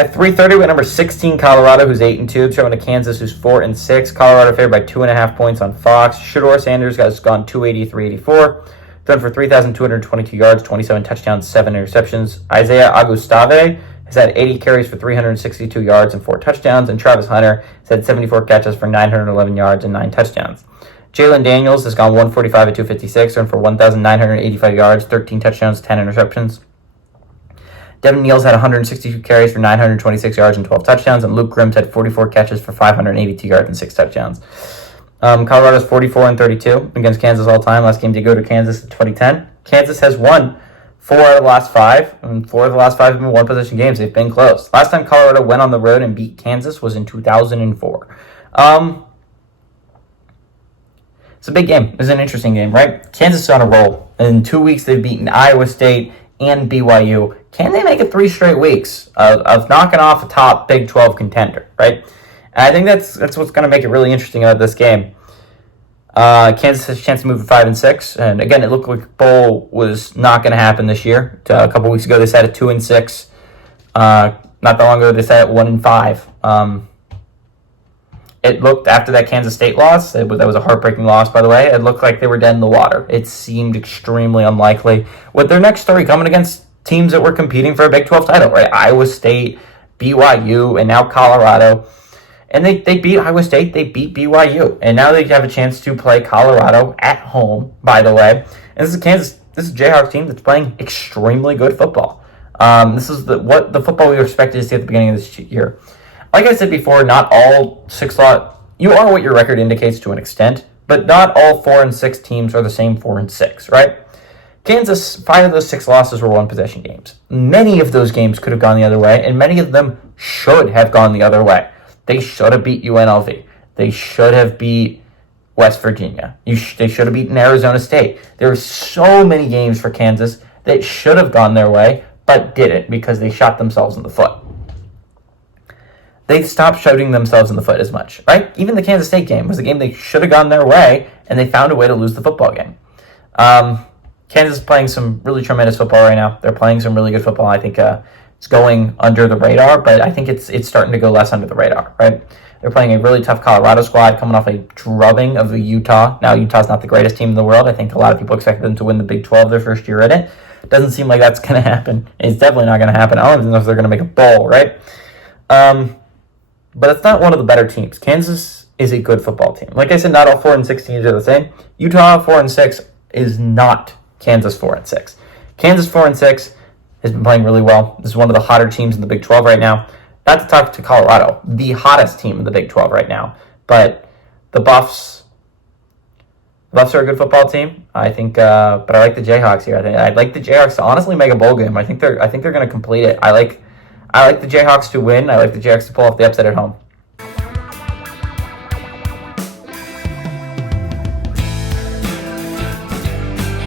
At 3:30, we got number 16 Colorado, who's 8-2, traveling to Kansas, who's 4-6. Colorado favored by 2.5 points on Fox. Shedeur Sanders has gone 283-84, thrown for 3,222 yards, 27 touchdowns, 7 interceptions. Isaiah Augustave has had 80 carries for 362 yards and 4 touchdowns, and Travis Hunter has had 74 catches for 911 yards and 9 touchdowns. Jalen Daniels has gone 145-256, thrown for 1,985 yards, 13 touchdowns, 10 interceptions. Devin Neal's had 162 carries for 926 yards and 12 touchdowns, and Luke Grimm's had 44 catches for 582 yards and 6 touchdowns. Colorado's 44-32 against Kansas all time. Last game did go to Kansas in 2010. Kansas has won 4 out of the last 5, and 4 of the last 5 have been one-possession games. They've been close. Last time Colorado went on the road and beat Kansas was in 2004. It's a big game. It's an interesting game, right? Kansas is on a roll. In 2 weeks, they've beaten Iowa State and BYU. Can they make it 3 straight weeks of knocking off a top Big 12 contender, right? And I think that's what's going to make it really interesting about this game. Kansas has a chance to move to 5-6, and again, it looked like bowl was not going to happen this year. A couple weeks ago, they sat at 2-6. Not that long ago, they sat at 1-5. It looked, after that Kansas State loss, that was a heartbreaking loss, by the way, it looked like they were dead in the water. It seemed extremely unlikely. With their next 3 coming against teams that were competing for a Big 12 title, right? Iowa State, BYU, and now Colorado. And they beat Iowa State, they beat BYU. And now they have a chance to play Colorado at home, by the way. And this is a Jayhawks team that's playing extremely good football. This is the football we expected to see at the beginning of this year. Like I said before, not all 6 you are what your record indicates to an extent, but not all 4-6 teams are the same 4-6, right? Kansas, 5 of those 6 losses were one-possession games. Many of those games could have gone the other way, and many of them should have gone the other way. They should have beat UNLV. They should have beat West Virginia. They should have beaten Arizona State. There are so many games for Kansas that should have gone their way, but didn't because they shot themselves in the foot. They stopped shooting themselves in the foot as much, right? Even the Kansas State game was a game they should have gone their way, and they found a way to lose the football game. Kansas is playing some really tremendous football right now. They're playing some really good football. I think it's going under the radar, but I think it's starting to go less under the radar, right? They're playing a really tough Colorado squad coming off a drubbing of the Utah. Now, Utah's not the greatest team in the world. I think a lot of people expected them to win the Big 12 their first year in it. Doesn't seem like that's going to happen. It's definitely not going to happen. I don't even know if they're going to make a bowl, right? But it's not one of the better teams. Kansas is a good football team. Like I said, not all 4-6 teams are the same. Utah 4-6 is not Kansas 4-6. Kansas 4-6 has been playing really well. This is one of the hotter teams in the Big 12 right now. Not to talk to Colorado, the hottest team in the Big 12 right now. But the Buffs are a good football team. I think, but I like the Jayhawks here. I'd like the Jayhawks to honestly make a bowl game. I think they're going to complete it. I like the Jayhawks to win. I like the Jayhawks to pull off the upset at home.